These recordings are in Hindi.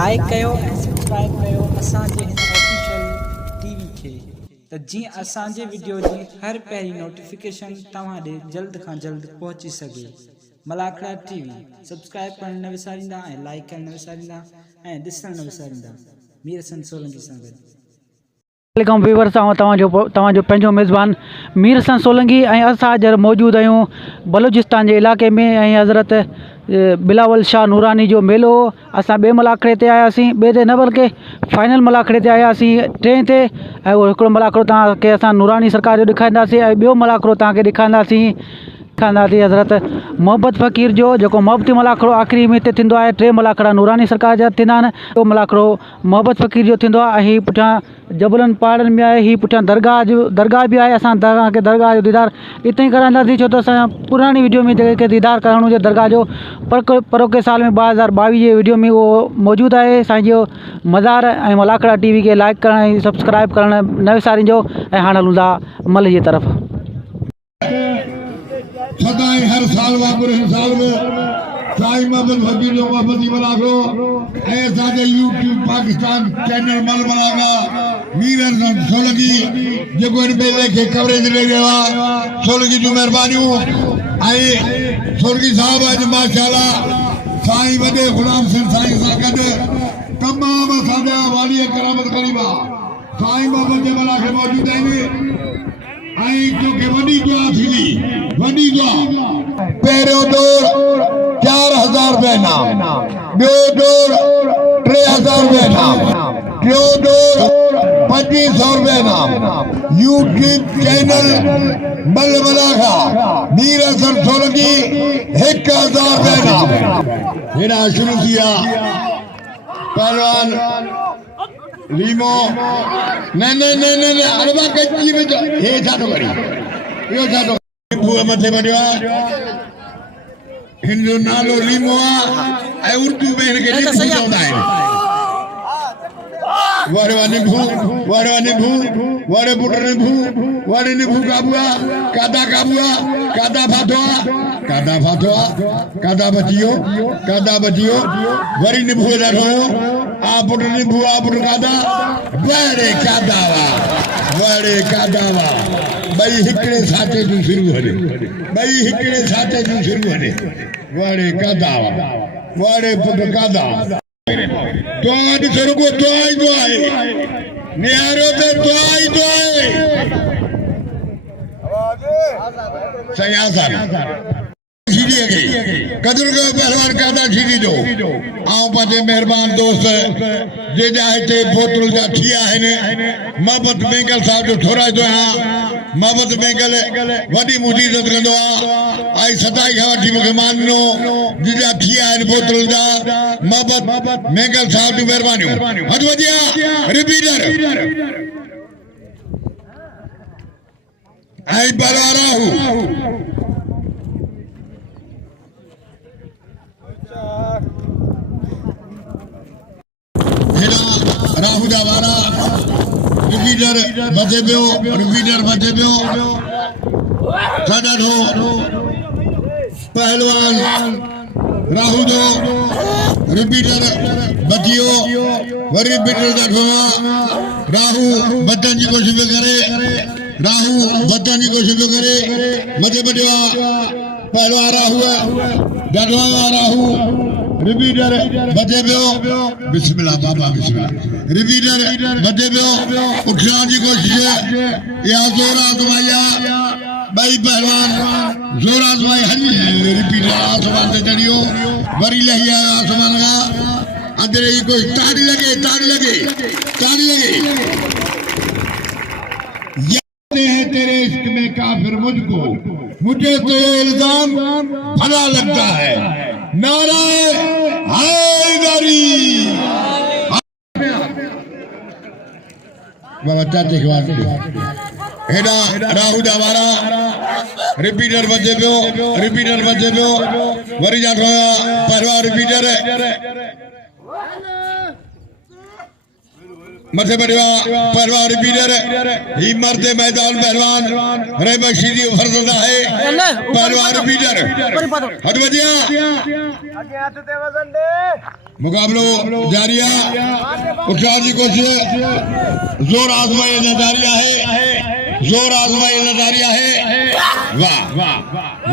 लाइक कयो ऐं सब्सक्राइब कयो असांजे हिन ऑफिशियल टीवी खे त जीअं असांजे वीडियो जी हर पहिरीं नोटिफिकेशन तव्हां ॾे जल्द खां जल्द पहुची सघे। मलाखड़ा टीवी सब्सक्राइब करण न विसारींदा ऐं लाइक करण न विसारींदा ऐं ॾिसण न विसारींदा। मीर हसन सोलंकी सां गॾु। वालेकुम व्यूअर्स, तव्हांजो पंहिंजो मेज़बान मीर हसन सोलंकी ऐं असां अॼु मौजूदु आहियूं बलूचिस्तान जे इलाइक़े में ऐं हज़रत बिलावल शाह नूरानी जो मेलो हो। असां ॿिए मलाखड़े ते आयासीं, ॿिए ते न बल्कि फाइनल मलाखड़े ते आयासीं, टे ते। ऐं उहो हिकिड़ो मलाखड़ो तव्हांखे असां नूरानी सरकार जो ॾेखारींदासीं ऐं ॿियो मलाखड़ो तव्हांखे ॾेखारींदासीं हज़रत मोहम्मद फ़कीर जो, जेको मोहब्बती मलाखड़ो आख़िरी में हिते थींदो आहे। टे मलाखड़ा नूरानी सरकार जा थींदा आहिनि, उहो मलाखड़ो मोहम्मद फ़कीर जो थींदो आहे। ऐं हीअ पुठियां जबलनि पहाड़नि में आहे, हीअ पुठियां दरगाह बि आहे। असां तव्हांखे दरगाह जो दीदार इते ई कराईंदासीं, छो त असां पुराणी वीडियो में जेके दीदार करणो हुजे दरगाह जो परोके साल में 2022 जे वीडियो में उहो मौजूदु आहे। साईं जो मज़ार ऐं मलाखड़ा टीवी खे लाइक करण ऐं सब्सक्राइब करण न विसारिजो। ऐं हाणे हलूं था मल जी तरफ़। सदाई हर साल वागुर साल में साईं मोहम्मद फ़कीर जो मोहब्बती मलाखड़ो ऐं असांजे यूट्यूब पाकिस्तान चैनल मल मलाखड़ा मीर हसन सोलंकी जेको हिन मेले खे कवरेज ॾेई वियो आहे। सोलंकी जूं महिरबानियूं ऐं सोलंकी साहिब अॼु माशाअल्लाह साईं वॾे ग़ुलाम सिंह साईं सां गॾु तमामु असांजा वाली करामत क़रीबा साईं मोहम्मद जे मलाखड़े मौजूदु आहिनि। क्योंकि वडी दुआ थी, वडी दुआ पहिरियों दौर 4000 रुपए इनाम, ॿियो दौर 3000 रुपए इनाम, टियों दौर 2500 रुपए इनाम। यूट्यूब चैनल मल मलाखड़ा मीर हसन सोलंकी 1000 रुपए इनाम। हेड़ा शुरू किया पहलवान लीमो न अरबा कच्ची में हे छातो करी यो छातो बुआ मथे बडियो हिंदू नालो लीमो आ ऐं उर्दू में इनके लिखी चवंदा आहिनि। वड़े निभू काबुआ कादा फाथोआ कादा बचियो वरी निभू ॾाढो आ पुट निभू आ पुट कादा वड़े कादा भई हिकिड़े साथे जूं शुरू हले वड़े कादा वड़े पुट कादा तो आज रुगो तो आई तो आए नियारो पे तो आई तो आए सही आसान सीधी गई कदर को पहलवान कादा सीधी दो आओ पंहिंजे मेहरबान दोस्त जेजा हिते बोतल जा थिया आहिनि मोहब्बत बेंगल साहब जो थोरा तो हां मोहब्बत बेंगल वडी मुंहिंजी इज़त कंदो आहे। आई सदाई खां वठी मूंखे मानिनो जेजा थिया आहिनि बोतल जा मोहब्बत बेंगल साहब जी महिरबानियूं। हद वजिया रिपीटर आई बलवारा हूं राहु जा वारा रिपीटर बचे पियो साडो पहलवान राहु जो रिपीटर बचियो वरी रिपीटर ॾाढो राहु बचण जी कोशिश करे मथे बडियो पहलवान राहु राहु रिपीटर बचे पियो बिस्मिल्लाह बाबा बिस्मिल्लाह रिपीटर बचे पियो उठण जी कोशिश या जोर आज़माया भाई पहलवान जोर आज़माई हली रिपीटर आसमान से चढ़ियो वरी लही आया आसमान का अंदर ही कोई ताड़ी लगे याद है तेरे इश्क में काफिर मुझको मुझे तो ये इल्जाम भला लगता है। नाराए हैदरी बाबा चाचे के बाद हेडा राहु दा वारा रिपीटर बचे पियो वरी जा पहलवान रिपीटर मथे बढ़िया पहलवान रिपीटर ही मरते मैदान पहलवान रे बशीदी फरदा है पहलवान रिपीटर हट बजिया मुकाबलो जारिया उठार की कोशिश जोर आजमाई नजारिया है जोर आजमाई नजारिया है वाह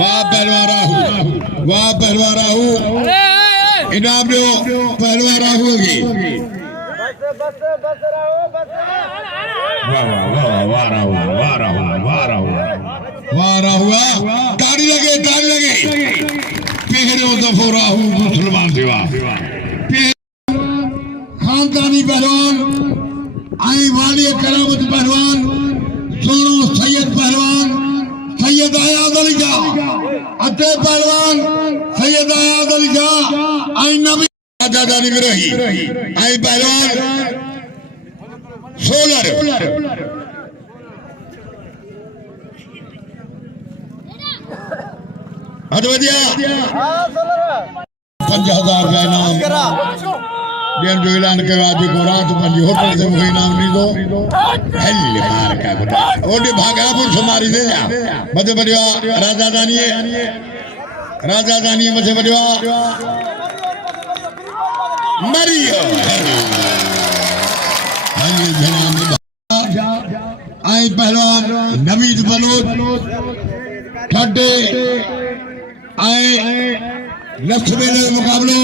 वाह पहलवान राहु इनाम दो पहलवान राहु की वाह हुआ ताड़ी लगे पहरे दफो राहु मुसलमान सेवा खानदानी पहलवान आई वाली करामत पहलवान सोनो सैयद पहलवान सैयद आयाद अली का अते पहलवान सैयद आयाद अली का आई नबी दादा निगरही आई पहलवान सोलर हटवजिया 5000 का इनाम देन जो ऐलान के आज को रात पंजी होटल से वो इनाम नहीं दो हल्ले मार का गुटा ओडे भागापुर समारी दे जा मध्य बढ़िया राजा दानी मध्य बढ़िया मरियो हल्ले जनाब आई पहलवान नवीद बलोच ठड्डे आए लक्ष्य मेले मुकाबलो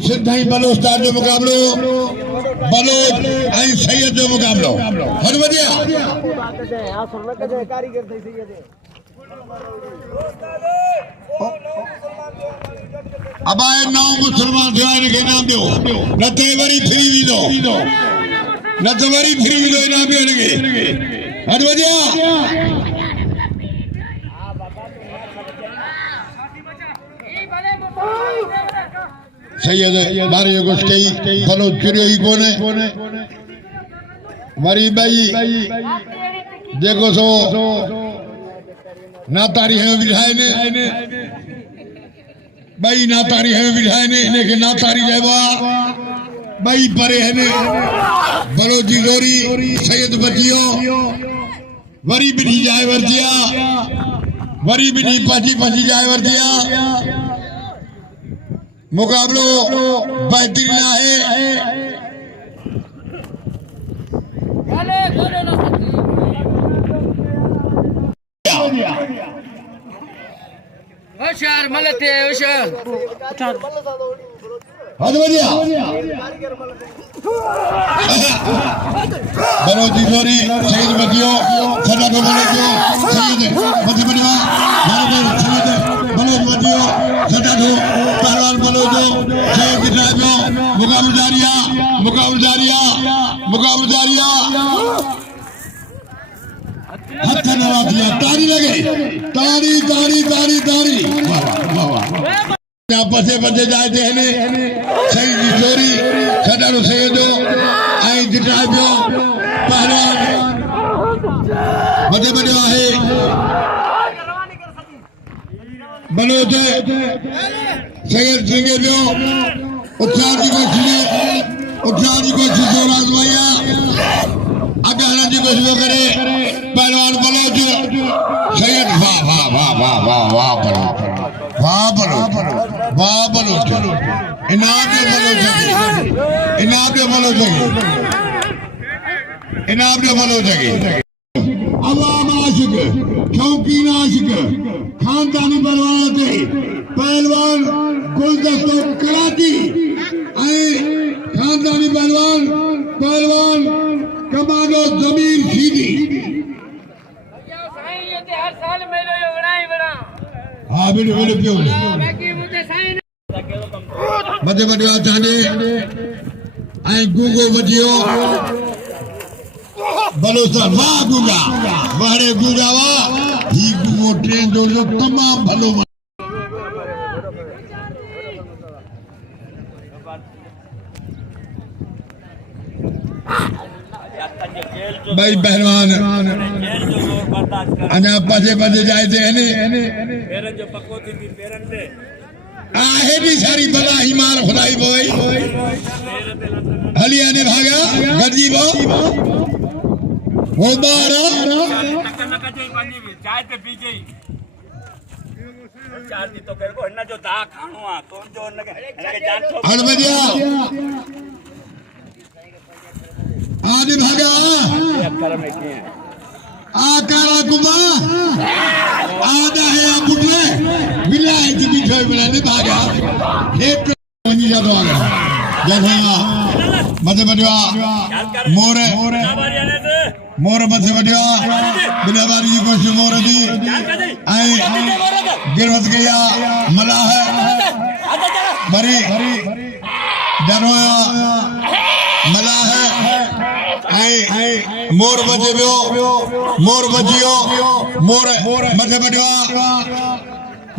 सिद्धाई बलोचदार जो मुकाबलो बलोच आई सैयद जो मुकाबलो हर बजिया अब आए 9 मुसलमान थे के नाम दो नतेवरी फ्री भी दो नतेवरी फ्री भी दो इनाम देंगे हर बजिया सैयद बारी कुछ कई फलो चुरियो ही कोने मरी भाई देखो सो नातारी है बिठाए ने भाई नातारी है बिठाए ने इन्हें के नातारी जाएगा भाई परे है ने बलोची जोरी सैयद बचियो वरी बिनी जाए वर्जिया वरी बिनी पची जाए वर्जिया मुकाबलो बेहतरीन है होशियार मलते होशियार हद बढ़िया बलोची जोरी सैयद बचियो सदा को बलोचियो सैयद मध्य बढ़िया सैयद बलोच बचियो सदा को पहलवान बलोचो सैयद किताबो मुकाबला जारिया हाथ लगा दिया तारी लगे तारी यहाँ पसे जाते हैं सही चोरी सदारो सैयदो आई किताबो पहलवान मध्य बढ़िया है बलोच सैयद सिंगे जो उत्साह जी को जोर आजमाया अगला जी को शुरू करे पहलवान बलोच सैयद वाह बलोच इनाम दे बलोच अवाम आशिक शौकीन आशिक खानदानी पहलवान थे पहलवान गुलदस्तो कराची आए खानदानी पहलवान कमांडो जमीर सीधी हर साल मेलो योगनाई बड़ा हाँ बेटे क्यों बाकी मुझे साइन मध्य बढ़िया जाने आई गूगो बजियो बलोचा वाह गुगा वारे गुगा वाह ही गुगो ट्रेन जो तमाम भलो भाई पहलवान अञा पसे जाए थे ने पेरन जो पको थी पेरन से आहे भी सारी बला ही मार खुदाई बोई हलिया ने भागा गजी बो वो बारा चाय ते पी गई चार दी तो कर को हन्ना जो दा खाणो आ तो जो नके जान तो हल बजिया आदि भागा अक्कर में की है आकारा कुमा आदा है पुटले विलाय की बिठोय बने ने भागा एक वनी जा दो आगे देखो मध्य बडिया मोरे मोर मध्य बडिया बिना बारी की कोशिश मोर दी आई गिरवत गया मला है बरी डरोया मला है आई मोर बजे बियो मोर बजियो मोर मध्य बडिया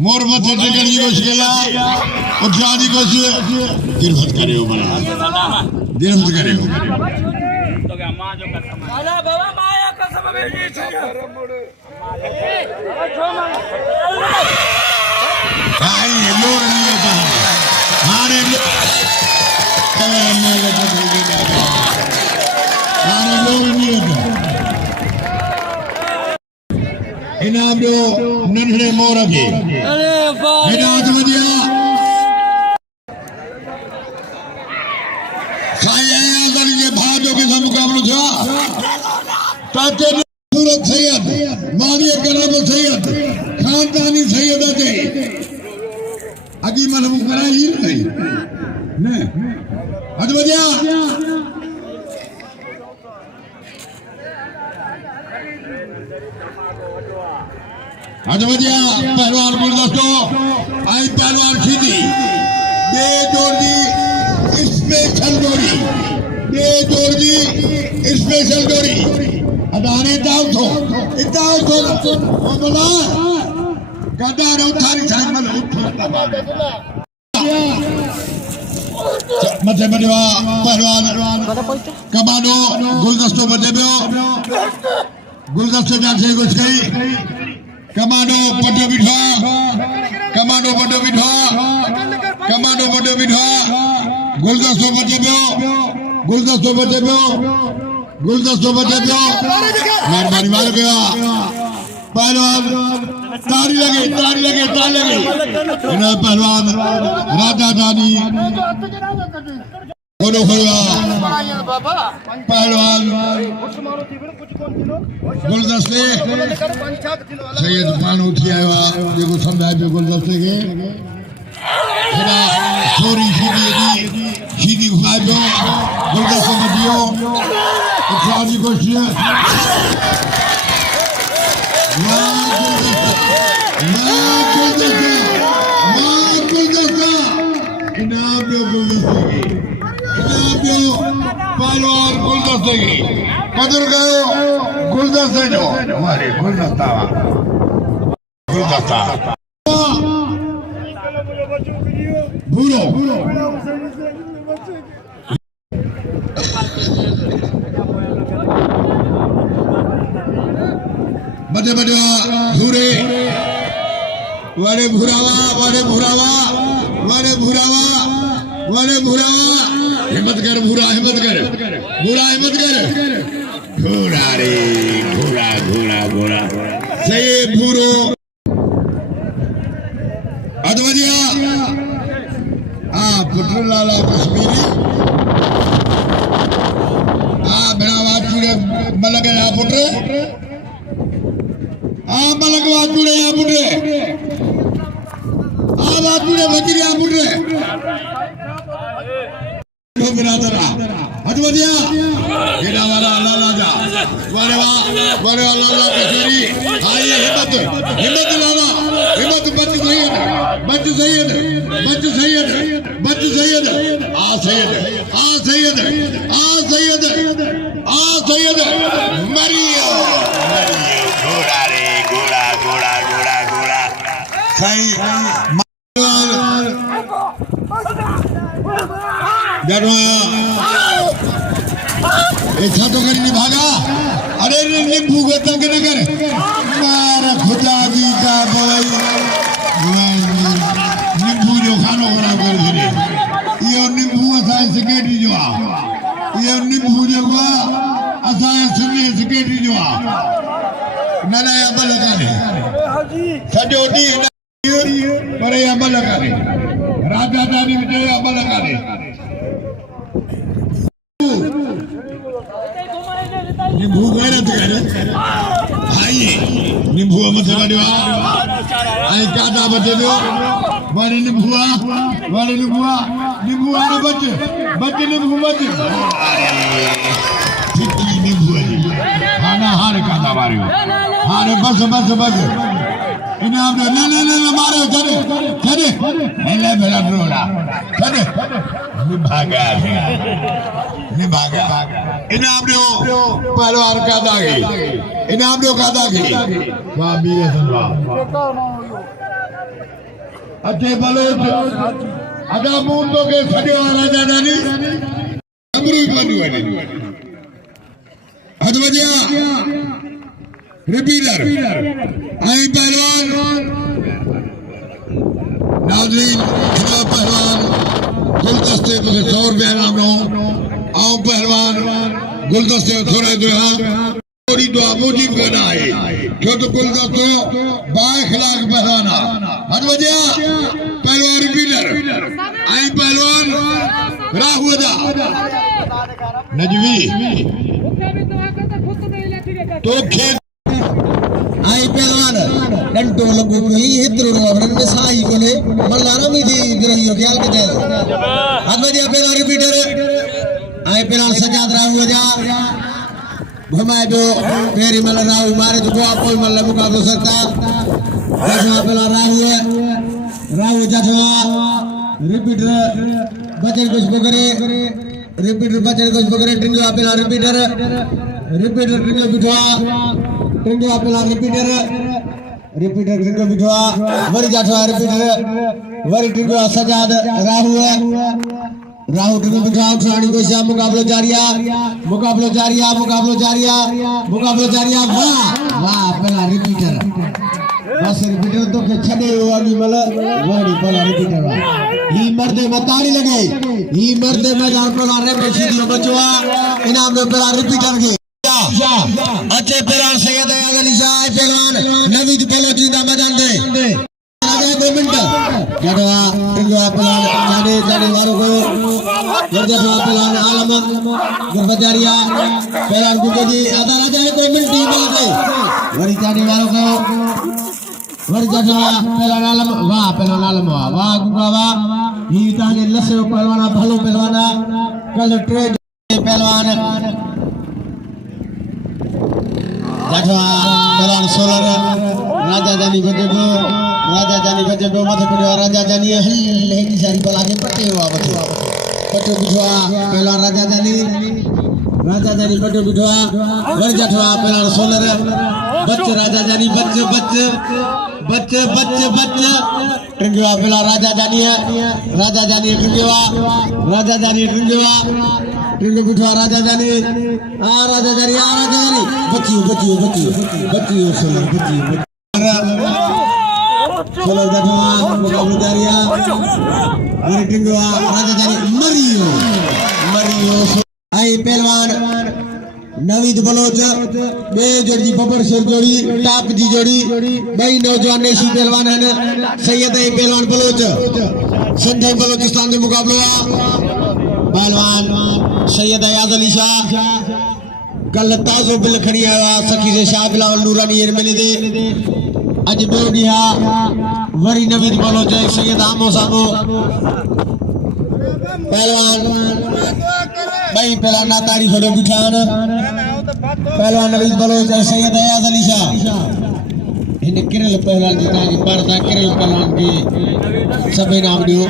मोर मध्य टिकण की कोशिश केला उठा की कोशिश गिरवत करे हो मला गिरवत करे हो तो के मां जो कसम अरे बाबा माया कसम भेजी छे आई लोर नहीं होता हारे हारे लोर नहीं होता इनाम दो नन्हे मोर के अरे बाबा इनाम वजिया साया अगर ये भाजो के साथ मुकाबला था ताते सूरत सैयद मादी करब सैयद खानदानी सैयद आते अगी मन मुकरा ही नहीं ने अद वजिया पहलवान गुलदस्तों आई पहलवान खीदी दे जोड़ी स्पेशल जोड़ी दे जोड़ी स्पेशल जोड़ी अदाने दाव थो बोला गदा रो थारी साइड में मध्य बड़वा पहलवान कमानो गुलदस्तों बदे गुलदस्तों जान से कुछ गई कमानो पटो बिठा कमानो पटो बिठा कमानो पटो बिठा गुलदस्तों बदे गुलदस्तों बदे मेहरबानी मार गया पहलवान तारी लगे इन्हें पहलवान राजा जानी बोलो पहलवान गुलदस्ते सैयद पान उठी आया देखो समझाए पे गुलदस्ते के थोड़ा चोरी सीधी घुमाए पे गुलदस्ते बजियो उठाने को पहलवान गुलदस्ते की कदर गयो गुलदस्ते जो हमारे गुलदस्ता भूलो बड़े भूरे वाले भूरावा हिम्मत कर भूरा घोड़ा रे घोड़ा सही भूरो अदवजिया पुत्र लाला कश्मीरी बेड़ावा चूड़े मलक या पुत्र मलक वा चूड़े या पुत्र वा चूड़े बजरी या पुत्र बिरादरा अदवजिया एडा वाला लाला जा वाले लाला कश्मीरी आइए हिम्मत लाला हिम्मत बच सैयद मरियो घोड़ा सही तो करी भागा अरे नींबू को तंग न कर मारा खुदा की का बोई नींबू जो अमल करे राजा जानी ते अमल करे निंबू गैरत करे भाई निंबू मत करियो आई कादा बचे दो वाले निंबुआ रे बच्चे निंबू बच्चे ठीक निंबू खाना हारे कादा मारियो हारे बस इनाम दे ना मारो चले ले बेला रोला चले निभागा इनाम दो पहलवान कादा की इनाम दो कादा की वाह मीरे सनवा अच्छे बलोच अदा मुंडो के सजो राजा जानी अमरी बनू है अदवजिया रिपीटर आई पहलवान नाज़रीन पहलवान गुलदस्ते में 100 रुपया नाम लो आओ पहलवान गुलदस्ते में थोड़ा दुआ थोड़ी दुआ मुझे करना है क्यों तो गुलदस्ते 22 लाख पहलवाना अदवजिया पहलवान रिपीटर आई पहलवान राहुदा नजवी तो खेत आई पहलवान डंटो लगो कोई हेतरो रन में साई कोले मल्लारा में जी ग्रहियो ख्याल के दे अदवजिया पहलवान रिपीटर आई पहलवान सजाद राहुदा घुमाए दो फेरी मल राहु मारे तो कोई मल मुकाबला सकता जठवा पहला राहु जठवा रिपीटर बचन कुछ पकड़े रिपीटर बचन कुछ पकड़े टिंगो पहला रिपीटर टिंगो बिठवा टिंगो पहला रिपीटर टिंगो बिठवा वरी जठवा रिपीटर वरी टिंगो सजाद राहु टिंगो बिठवा उठानी को सा मुकाबला जारिया वाह पहला रिपीटर बस रिपीटर तो के छड़े वाली मल वाली पहला रिपीटर ही मर्दे में ताड़ी लगे ही मर्दे में जान पहला रे बेसीदियो बचवा इनाम में पहला रिपीटर के अच्छे पहलवान सैयद अली शाह पहलवान नवीद बलोची दा मैदान दे आगे 2 मिनट जड़वा टिंगवा पहलवान जाने वालों को जड़वा पहलवान आलम गुरबजारिया पहलवान गुजरी आधा राजा है 2 मिनट ही मिलते वरी जाने वालों को वरी जड़वा पहलवान आलम वाह गुगा वाह ही ताने लसे पहलवाना भलो पहलवाना कल ट्रेड पहलवान जठवा पहलवान सोलर राजा जानी बजेबो मथे पड़ो राजा जानी हल्ले की सारी बला के पटे बिठवा पहलवान राजा जानी पटे बिठवा वर जठवा पहलवान सोलर बच्चे राजा जानी बच्चे टिंगवा पहलवान राजा जानी टिंगवा टिंगो बिठवा राजा जानी बच्ची सोलर जठवा मुकाबला जारिया वरी टिंगवा राजा जानी मरियो आई पहलवान नवीद बलोच बे जोड़ी बबर शेर जोड़ी टाप जी जोड़ी बई नौजवान नेशी पहलवान है सैयद पहलवान बलोच संजय बलोचिस्तान में मुकाबला पहलवान सैयद अयाज अली शाह कल ताजो बिल खड़ी आया सखी से शाह बिलावल नूरानी मिले दे अज बेडिया वरी नवीद बलोच सैयद आमो सामो पहलवान भाई पहलवान ना तारीफ हो बिठान पहलवान नवीद बलोच सैयद अयाज अली शाह इन किरल पहलवान जी ताजी पर्दा किरल पहलवान के सब इनाम दियो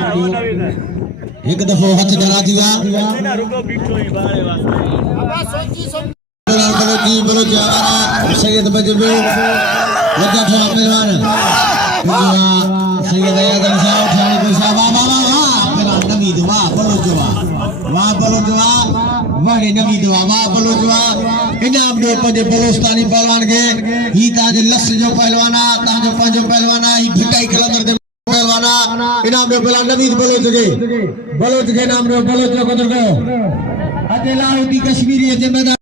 एक दफो हाथ डरा दिया बलोच सैयद बजबे लगा था पहलवान सैयद अयाज अली शाह उठाने को शाह वाह नवीद वाह बलोचवा वाह बलोचवा इनाम दो पंज बलोस्तानी पहलवान के ही ताजे लस जो पहलवाना ताजो पंज पहलवाना ही भिटाई खलंदर दे पहलवाना इनाम दो पहलवान नवीद बलोच के नाम दो बलोच को अकेला होती कश्मीरी है मैदान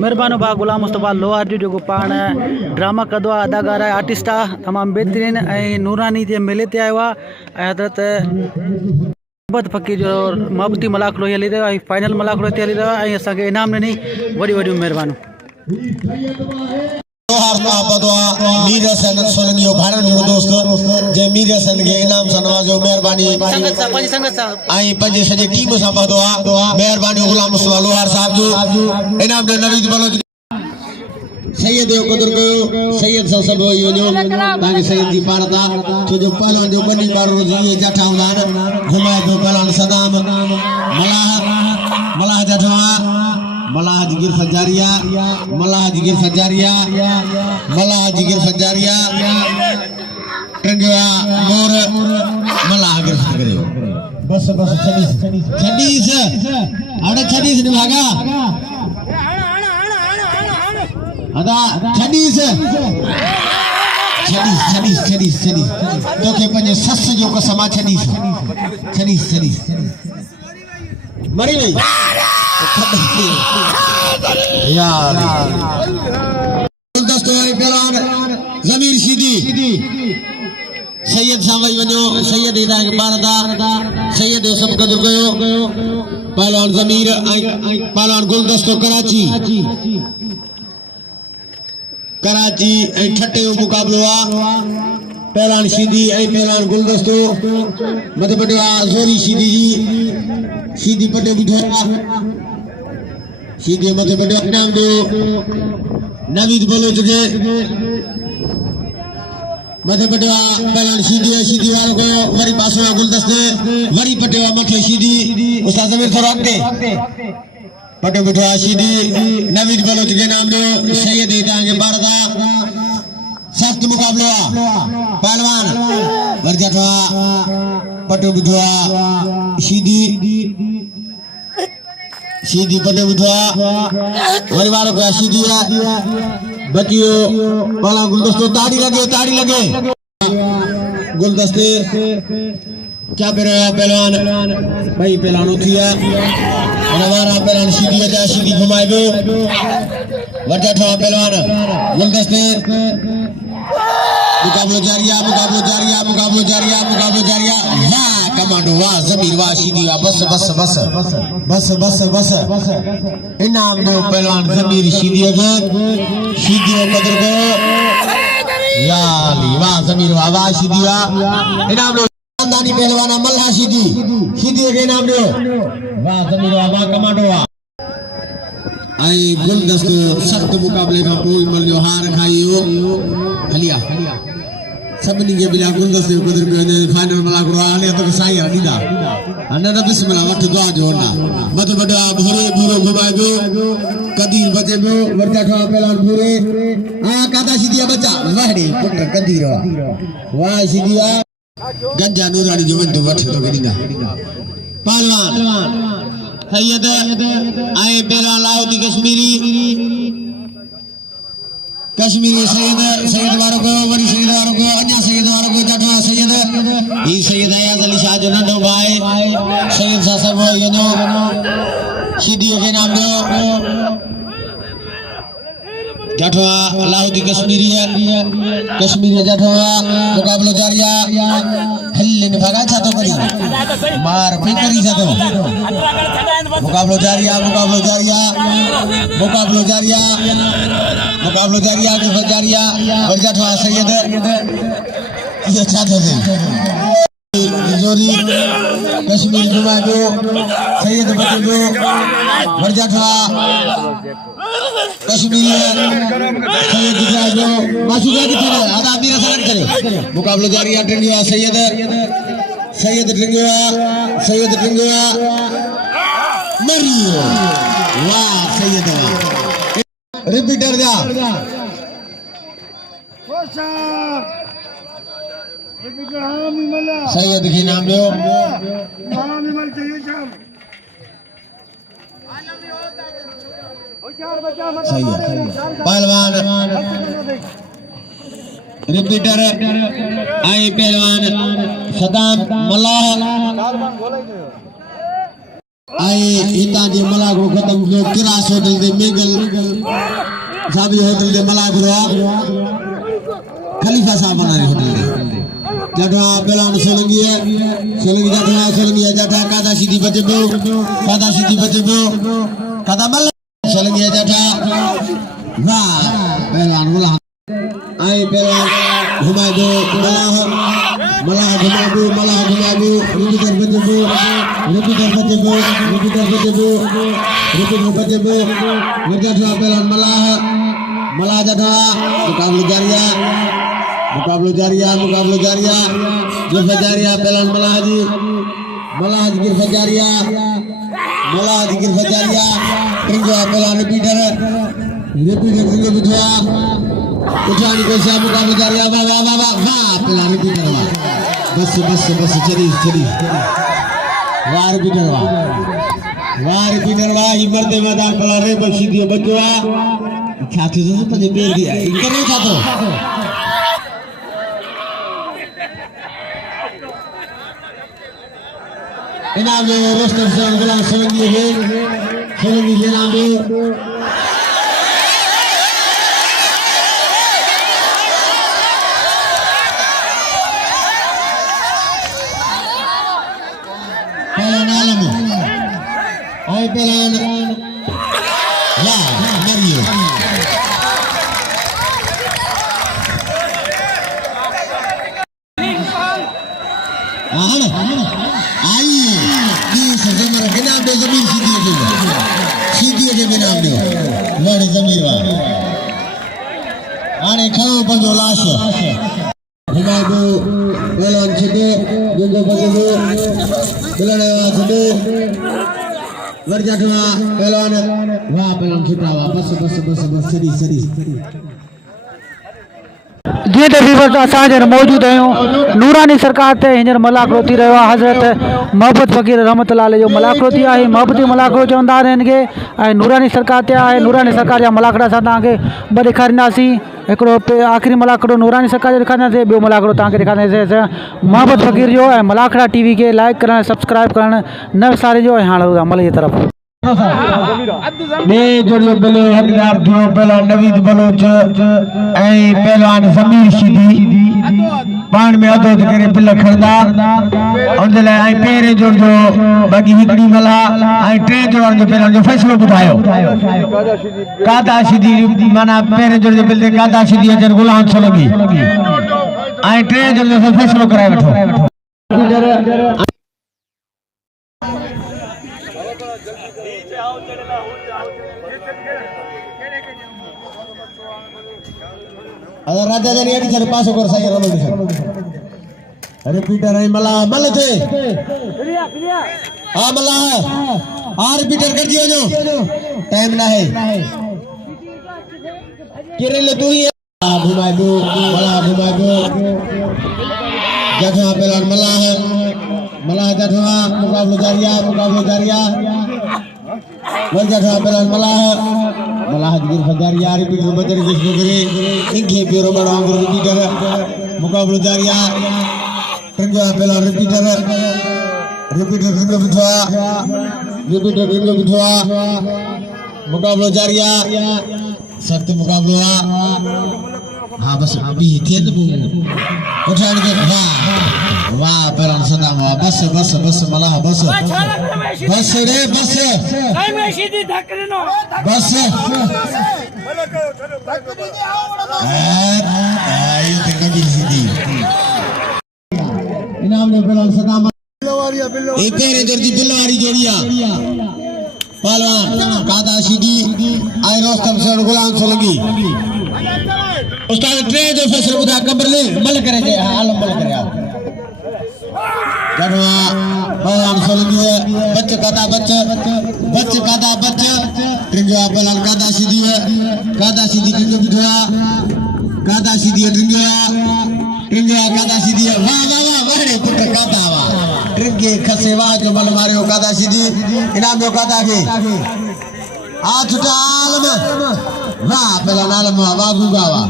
महिरबानी भाउ गुलाम मुस्तफ़ा लोहार जो जेको पाण ड्रामा कंदो आहे, अदाकार आहे, आर्टिस्ट आहे, तमामु बहितरीन ऐं नूरानी जे मेले ते आयो आहे ऐं हज़रत मोहम्मद फ़कीर जो मोहब्बती मलाखड़ो हली रहियो आहे, फाइनल मलाखड़ो हिते हली रहियो आहे ऐं असांखे इनाम ॾिनी। वॾियूं वॾियूं महिरबानियूं। लोहार महबतवा मीर हसन सोलंगी भारत जो दोस्त जे मीर हसन के इनाम सा नवाजो मेहरबानी आई पंजे सजे टीम सा बदवा मेहरबानी गुलाम मुस्तफा लोहार साहब जो इनाम दे नवीद बलोच सैयद यो कदर को सैयद सा सब यो जो ताकि सैयद जी पारता तो जो पहलवान जो बनी बार रोजी जठा उलान घुमा जो पहलवान सदाम मलाह जठा मलाह जिगिर फजारिया मलाह जिगिर फजारिया मलाह जिगिर फजारिया टंगवा मोर मलाह जिगिर फजारिया बस बस छडीस अड़े छडीस ने भागा अदा छडीस छडीस छडीस छडीस छडीस तो के पंजे सस जो कसमा छडीस छडीस छडीस मरी नहीं यार दोस्तों पहलवान जमीर सीधी सैयद सामई वनो सैयद इदा के बारदा सैयद सब कदर कयो पहलवान जमीर पहलवान गुलदस्तो कराची ए छठे मुकाबलो आ पहलवान सीधी ए पहलवान गुलदस्तो मत बडवा जोरी सीधी जी सीधी पटे बिठा सीधे मथे बड़े नाम दो नवीद बलोच के मथे पटेवा पहलवान सीधी वालों को वरी पासों में गुलदस्ते वरी पटेवा मथे सीधी उस्ताद जमीर थोड़ा आगे पटे बिठवा सीधी नवीद बलोच के नाम दो सैयद इदा के बारदा सख्त मुकाबला पहलवान वरजठवा पटे बिठवा सीधी पटे बिठवा वरी वालों को सीधी बतियो वाला गुलदस्ते ताड़ी लगे गुलदस्ते क्या पे रहा पहलवान भाई पहलवान उठी है और हमारा पहलवान सीधी है सीधी घुमाए दो वर्जा ठवा पहलवान गुलदस्ते मुकाबला जारिया वाह कमांडो वाह जमीर वाह सीधी वाह बस इनाम दो पहलवान जमीर सीधी कदर को याली वाह जमीर वाह सीधी वाह इनाम दो खानदानी पहलवान मल्हा सीधी के नाम दो वाह जमीर वाह कमांडो वाह आई गुलदस्तो सख्त मुकाबले का कोई मल्यो हार खाइयो हलिया सबनी के बिना गुलदस्ते कदर पे फाइनल मला करो आले तो साई हदीदा अने तो बिस्मिल्लाह वक्त दुआ जोना मत बड़ा भूरे घुमाए दो कदीर बचे दो वर्जा ठवा पहलवान भूरे आ कादा सीधिया बच्चा वहड़ी पुत्र कदीर वाह सीधिया गंजा नूरानी जो वंट वठ तो गदीदा पहलवान सैयद आए पहला लाहौती कश्मीरी सैयद वारों को वरी सैयद वारों को अन्या सैयद वारों को जठवा सैयद ई सैयद अयाज अली शाह जो नंढो भाई सैयद साहब ये नो सीधी के नाम दो जठवा लाहौती कश्मीरी जठवा मुकाबला जारिया हल्ले ने भागा छातो करी मार फेकरी छातो मुकाबला जारिया के फजारिया और जठवा सैयद ये छातो से जोरी कश्मीरी घुमा दो सैयद बचे दो और जठवा कश्मीरी सैयद दिखा दो मासूम की तरह आधा मीरा सलन करे मुकाबला जारी है ट्रिंगवा सैयद ट्रिंगवा मरियो वाह सैयद रिपीटर जा सैयद के नाम लो पहलवान रिपीटर आई पहलवान सदाम मल्लाह आई इतांजे मलागरो खत्म जो किरास होटल दे मेगल साबी होटल दे मलागरो खलीफा साहब बना रहे होटल दे जटा पेलान सोलंगी है सोलंगी जटा कादा सीधी बचबो कादा मल सोलंगी जटा वाह पेलान मुला आई पेलान घुमाए दो मलाह घुमाबू रिपीटर बचबो जटा पेलान मलाह जटा मुकाबला जारिया गिरफ्तार जारिया पेलान मलाह जी गिरफ्तार जारिया ट्रिंगो पेलान रिपीटर ट्रिंगो बिठवा उठानी को सा मुकाबला जारिया वाह पेलान रिपीटर बस चली वाह रिपीटर इमरते मैदान पेलान रे बख्शी दियो बचवा छाती से तो बेर दिया इनकर नहीं था तो इनाम जो रोस्टर से गुलाम सोलंगी के नाम जो पेलान आलम और पेलान मरियो जमीन सीधी के बिना लड़े जमीन आने खड़ो पंजो लाश हिमाबू पेलान छे गुंगो बजबो लड़े छे वर्जाठवा पेलान वाह पेलान छुटावा बस सरी जीअं त वीवर असां हींअर मौजूदु आहियूं नूरानी सरकार ते हींअर मलाखड़ो थी रहियो आहे हज़रत मोहब्बत फ़क़ीर रहमत अल्लाह जो मलाखड़ो थी आहे मोहब्बती मलाखड़ो चवंदा आहिनि हिनखे ऐं नूरानी सरकार ते आहे नूरानी सरकार जा मलाखड़ा असां तव्हांखे ॿ ॾेखारींदासीं हिकिड़ो आख़िरी मलाखड़ो नूरानी सरकार जो ॾेखारींदासीं ॿियो मलाखड़ो तव्हांखे ॾेखारींदासीं मोहब्बत फ़क़ीर जो ऐं मलाखड़ा टीवी खे लाइक करणु सब्सक्राइब करणु न विसारिजो ऐं हाणे अमल जी तरफ़ जोड़ियो बिलो हकदार थियो पेलान नवीद बलोच ऐं पेलान ज़मीर शीदी पाण में अदो करे बिल खणदा उन लाइ ऐं पहिरें जोड़ जो बाक़ी हिकड़ी मला ऐं टे जोड़न जो पेलान जो फ़ैसिलो ॿुधायो कादा शीदी माना पहिरें जोड़ जो बिल ते कादा शीदी अजर गुलाम सोलंगी ऐं टे जोड़ जो फ़ैसिलो कराए वठो अगर राजा जनी अड़ी सर पासो कर सही रमल सर रिपीटर है मला मल थे हां मला हां रिपीटर कर दियो जो टाइम ना है किरे ले तू ही घुमा दो जगह पेलान मला है मला जगह मुकाबला जारिया जगह पेलान मला हजगिर फजारिया रिपीटर बजरी जिसको करे इनके पेरो बड़ा अंगुर रिपीटर मुकाबला जारिया ट्रिंगो पेलान रिपीटर ट्रिंगो बिठवा मुकाबला जारिया सख्त मुकाबला हाँ बस अभी थे तो उठाने के वाह पेलान सदा बस मला बस रे बस इनाम ने पेलान सदा एक पेरे जोड़ी बिल्लारी जोड़िया पहलवान कादा सीधी आई रोस्तम से गुलाम सोलंगी उस्ताद ट्रे जो फैसला बुधा कब्र ले मल करे जे आलम मल करे जड़वा पहलवान सोलंगी बच्चे कादा बच्चे ट्रिंगो पेलान कादा सीधी ट्रिंगो बिठवा कादा सीधी ट्रिंगो कादा सीधी वाह रे पुत्र कादा वाह ट्रिंगे खसेवा जो मल मारियो कादा सीधी इनाम जो कादा के आलम वाह पेलान आलम वाह गुगावा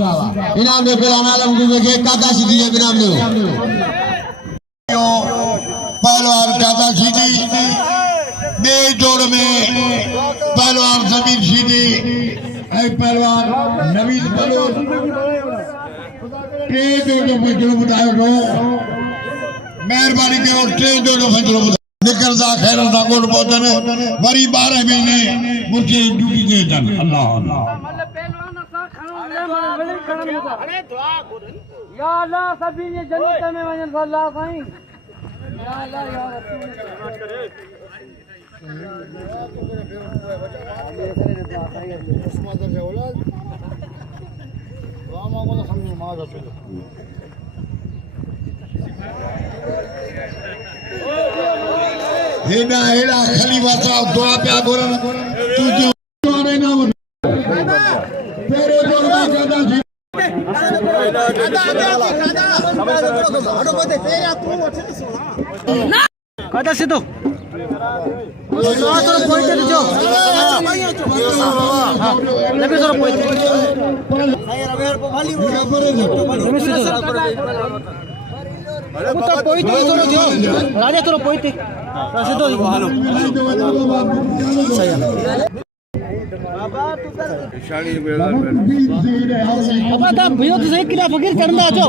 इनाम जो पेलान आलम गुगे के कादा सीधी इनाम जो पहलवान कादा सीधी टे जोड़ में पहलवान जमीन शीदी पहलवान नवीन बलोच टे जोड़ फैसलो ॿुधायो थो महिरबानी कयो टे जोड़ फैसलो निकरदा खैर दा कोट पहुंचन वरी 12 महीने मुझे ड्यूटी दे अचन अल्लाह अल्लाह या अल्लाह सभी ने जन्नत में वजन अल्लाह साईं या अल्लाह या हेडा हेडा खलीफा साहब दुआ पिया घुरन तुझे हाणे न वञ तेरे जोड़ में कहंदा थी काटा सिधो थोरो पोइते ॾिजो लॻे थोरो पोइते पुत्र पोइते थोरो जो राजा थोरो पोइते सिधो हलो सही बाबा ता भियो तो सही किला फकीर करंदा अचो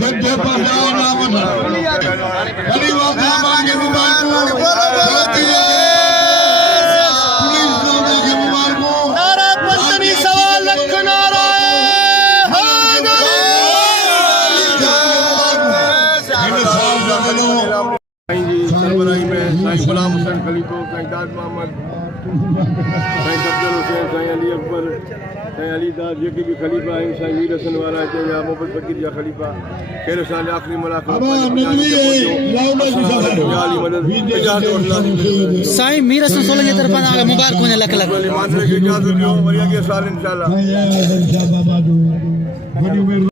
गद्दे पर जाओ ना मन खलीफा साहब के मुबारक पुलिस जोड़े के मुबारक नारा पंचमी सवा लख नारा सरबराही में साईं गुलाम हुसैन खलीफो साईं दाद मोहम्मद साईं अब्दुल हुसैन साईं अली अकबर साईं अली दास जेके भी खलीफा आहिनि साईं वीर हसन वारा हिते या मोहम्मद फकीर जा खलीफा खेल साल आख़िरी मुलाक़ात साईं मीर हसन सोलंकी तरफां मुबारक हुजे लख लख इजाज़त ॾियो वरी अॻे साल इंशाअल्लाह